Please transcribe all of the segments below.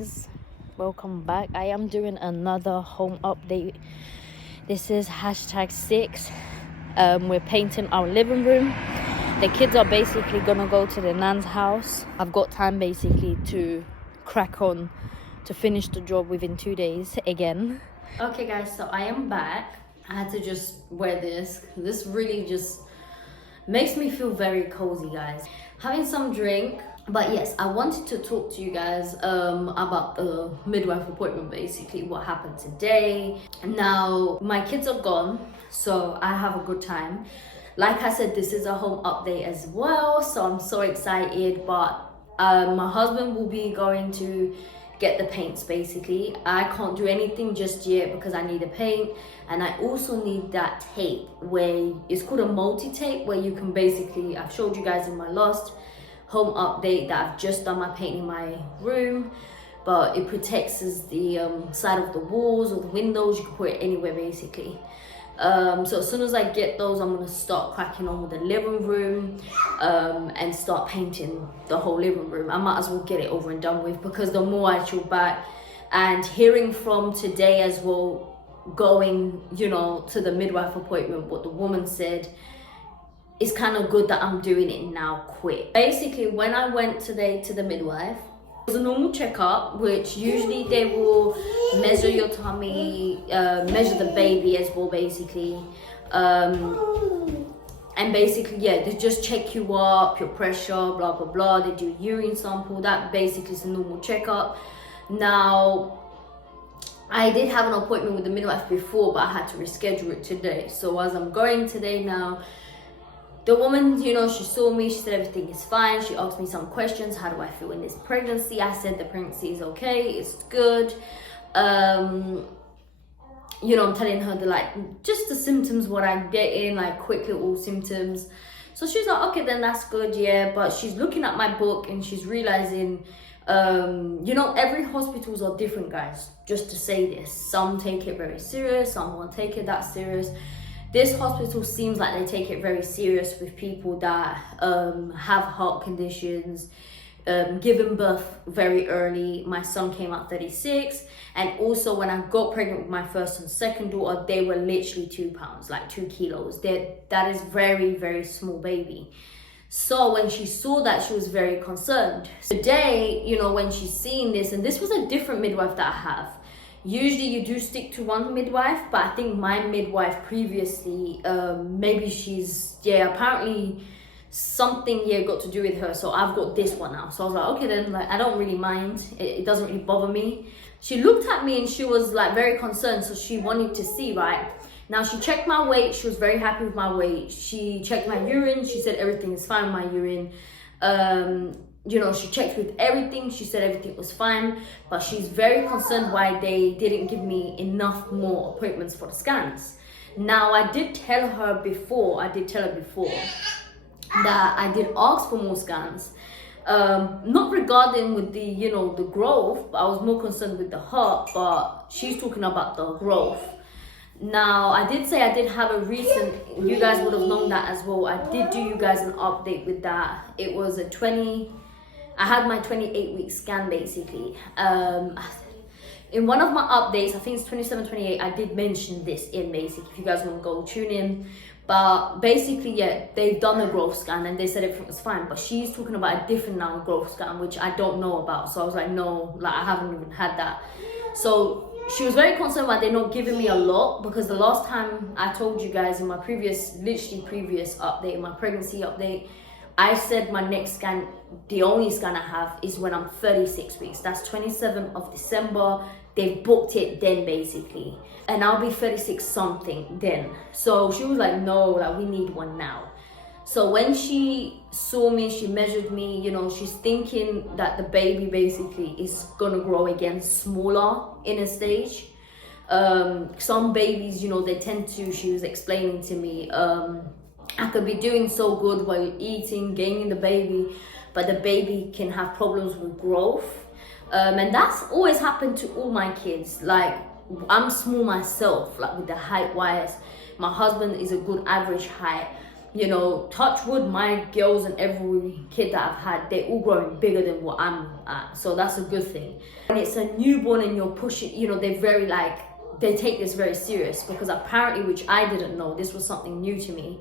guys, welcome back. I am doing another home update. This is #6. We're painting our living room. The kids are basically gonna go to the nan's house. I've got time basically to crack on to finish the job within 2 days again. Okay guys, so I am back. I had to just wear this. This really just makes me feel very cozy, guys. Having some drink. But yes, I wanted to talk to you guys about the midwife appointment, basically what happened today. Now my kids are gone, so I have a good time. Like I said, this is a home update as well, so I'm so excited. But my husband will be going to get the paints. Basically, I can't do anything just yet because I need the paint, and I also need that tape where it's called a multi-tape, where you can basically, I've showed you guys in my last home update that I've just done my paint in my room, but it protects the side of the walls or the windows. You can put it anywhere basically. So as soon as I get those, I'm gonna start cracking on with the living room and start painting the whole living room. I might as well get it over and done with, because the more I chill back, and hearing from today as well, going to the midwife appointment, what the woman said, it's kind of good that I'm doing it now quick. Basically, when I went today to the midwife, it was a normal checkup, which usually they will measure your tummy, measure the baby as well, basically. And basically, yeah, they just check you up, your pressure, blah, blah, blah. They do a urine sample. That basically is a normal checkup. Now, I did have an appointment with the midwife before, but I had to reschedule it today. So as I'm going today now, the woman, she saw me, she said everything is fine. She asked me some questions. How do I feel in this pregnancy? I said the pregnancy is okay, it's good. I'm telling her just the symptoms, what I'm getting, quick little symptoms. So she's like, okay, then that's good, yeah. But she's looking at my book and she's realizing, every hospitals are different, guys. Just to say this, some take it very serious, some won't take it that serious. This hospital seems like they take it very serious with people that have heart conditions, giving birth very early. My son came out 36, and also when I got pregnant with my first and second daughter, they were literally 2 pounds, 2 kilos. That is very, very small baby. So when she saw that, she was very concerned. Today, when she's seeing this, and this was a different midwife that I have. Usually you do stick to one midwife, but I think my midwife previously, maybe apparently something got to do with her. So I've got this one now. So I was like, okay then, I don't really mind. It doesn't really bother me. She looked at me and she was very concerned. So she wanted to see, right? Now she checked my weight. She was very happy with my weight. She checked my urine. She said everything is fine with my urine. She checked with everything. She said everything was fine, but she's very concerned why they didn't give me enough more appointments for the scans. Now, I did tell her before that I did ask for more scans, not regarding with the growth, but I was more concerned with the heart, but she's talking about the growth. Now, I did say I did have a recent, you guys would have known that as well. I did do you guys an update with that. It was I had my 28-week scan basically. In one of my updates, I think it's 27, 28, I did mention this in basic, if you guys want to go tune in. But basically, yeah, they've done a growth scan and they said everything was fine. But she's talking about a different now growth scan, which I don't know about. So I was like, no, I haven't even had that. So she was very concerned why they're not giving me a lot, because the last time I told you guys in my previous update, my pregnancy update, I said my next scan, the only scan I have is when I'm 36 weeks. That's 27th of December. They've booked it then basically. And I'll be 36 something then. So she was like, no, we need one now. So when she saw me, she measured me, she's thinking that the baby basically is gonna grow again smaller in a stage. Some babies, they tend to, she was explaining to me, I could be doing so good while you're eating, gaining the baby, but the baby can have problems with growth. And that's always happened to all my kids. I'm small myself, with the height wise. My husband is a good average height. You know, touch wood, my girls and every kid that I've had, they're all growing bigger than what I'm at. So that's a good thing. When it's a newborn and you're pushing, you know, they're very like, they take this very serious, because apparently, which I didn't know, this was something new to me.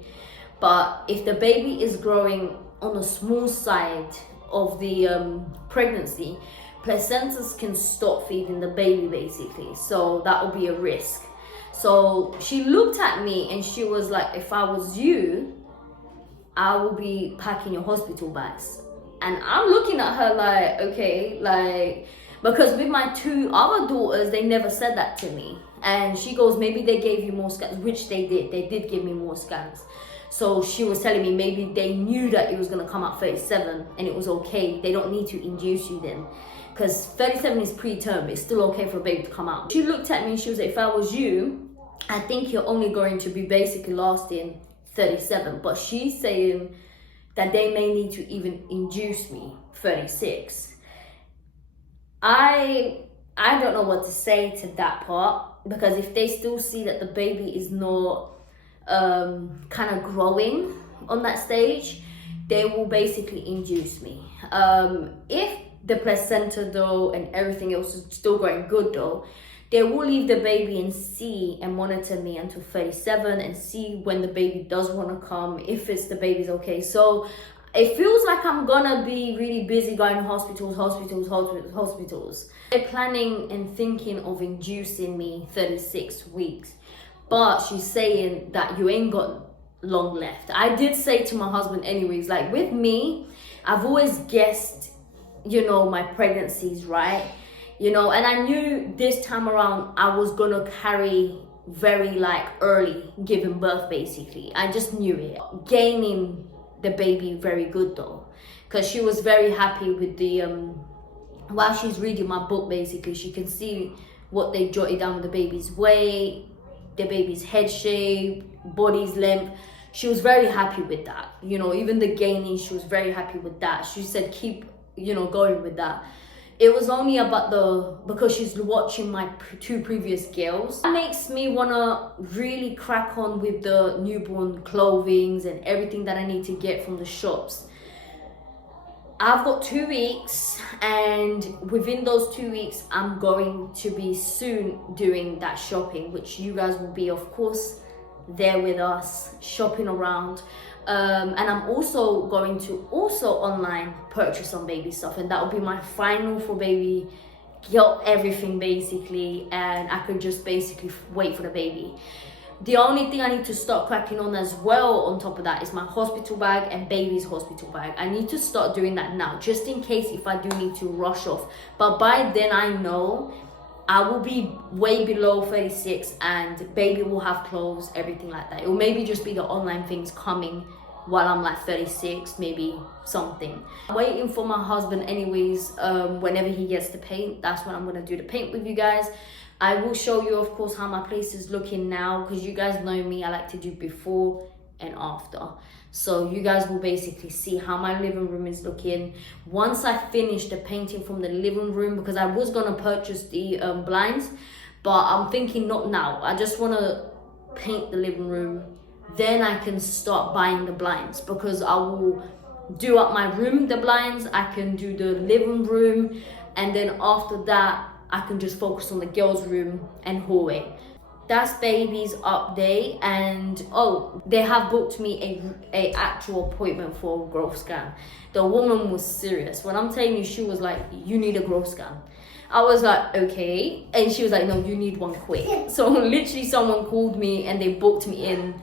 But if the baby is growing on the small side of the pregnancy, placentas can stop feeding the baby basically. So that will be a risk. So she looked at me and she was like, if I was you, I will be packing your hospital bags. And I'm looking at her like, okay, like, because with my 2 other daughters, they never said that to me. And she goes, maybe they gave you more scans, which they did give me more scans. So she was telling me maybe they knew that it was gonna come out 37 and it was okay. They don't need to induce you then. Because 37 is preterm, it's still okay for a baby to come out. She looked at me and she was like, if I was you, I think you're only going to be basically lasting 37. But she's saying that they may need to even induce me 36. I don't know what to say to that part, because if they still see that the baby is not kind of growing on that stage, they will basically induce me. If the placenta though and everything else is still going good though, they will leave the baby and see and monitor me until 37 and see when the baby does want to come, if it's the baby's okay. So it feels like I'm gonna be really busy going to hospitals. They're planning and thinking of inducing me 36 weeks. But she's saying that you ain't got long left. I did say to my husband anyways, like with me, I've always guessed, you know, my pregnancies, right? You know, and I knew this time around I was gonna carry very like early, giving birth basically. I just knew it. Gaining the baby very good though, because she was very happy with the, while she's reading my book basically, she can see what they jotted down with the baby's weight, the baby's head shape, body's length. She was very happy with that. You know, even the gaining, she was very happy with that. She said, keep, you know, going with that. It was only about because she's watching my 2 previous girls. That makes me wanna really crack on with the newborn clothings and everything that I need to get from the shops. I've got 2 weeks, and within those 2 weeks, I'm going to be soon doing that shopping, which you guys will be, of course, there with us, shopping around. And I'm also going to online purchase some baby stuff, and that will be my final for baby, get everything basically, and I could just basically wait for the baby. The only thing I need to start cracking on as well on top of that is my hospital bag and baby's hospital bag. I need to start doing that now, just in case if I do need to rush off. But by then I know I will be way below 36 and baby will have clothes, everything like that. It will maybe just be the online things coming while I'm like 36, maybe something. I'm waiting for my husband anyways. Whenever he gets the paint, that's when I'm gonna do the paint with you guys. I will show you, of course, how my place is looking now, because you guys know me, I like to do before and after. So you guys will basically see how my living room is looking once I finish the painting from the living room, because I was gonna purchase the blinds, but I'm thinking not now. I just wanna paint the living room, then I can start buying the blinds, because I will do up my room, the blinds, I can do the living room, and then after that I can just focus on the girls' room and hallway. That's baby's update. And oh, they have booked me a actual appointment for a growth scan. The woman was serious. When I'm telling you, she was like, you need a growth scan. I was like, okay. And she was like, no, you need one quick. So literally someone called me and they booked me in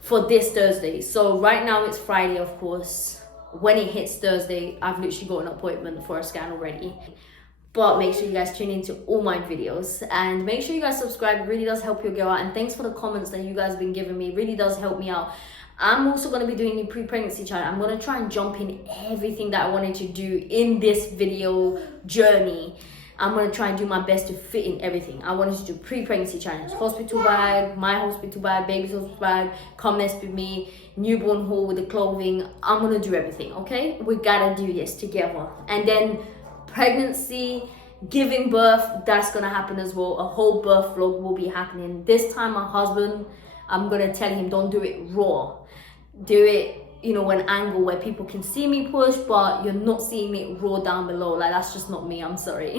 for this Thursday. So right now it's Friday, of course. When it hits Thursday, I've literally got an appointment for a scan already. But make sure you guys tune into all my videos, and make sure you guys subscribe. It really does help your girl out. And thanks for the comments that you guys have been giving me. It really does help me out. I'm also going to be doing a pre-pregnancy challenge. I'm going to try and jump in everything that I wanted to do in this video journey. I'm going to try and do my best to fit in everything. I wanted to do pre-pregnancy challenge, hospital bag, my hospital bag, baby's hospital bag, come nest with me, newborn haul with the clothing. I'm going to do everything, okay? We got to do this together. And then pregnancy, giving birth, that's gonna happen as well. A whole birth vlog will be happening. This time my husband, I'm gonna tell him don't do it raw. do it, you know, an angle where people can see me push, but you're not seeing it raw down below. Like, that's just not me, I'm sorry.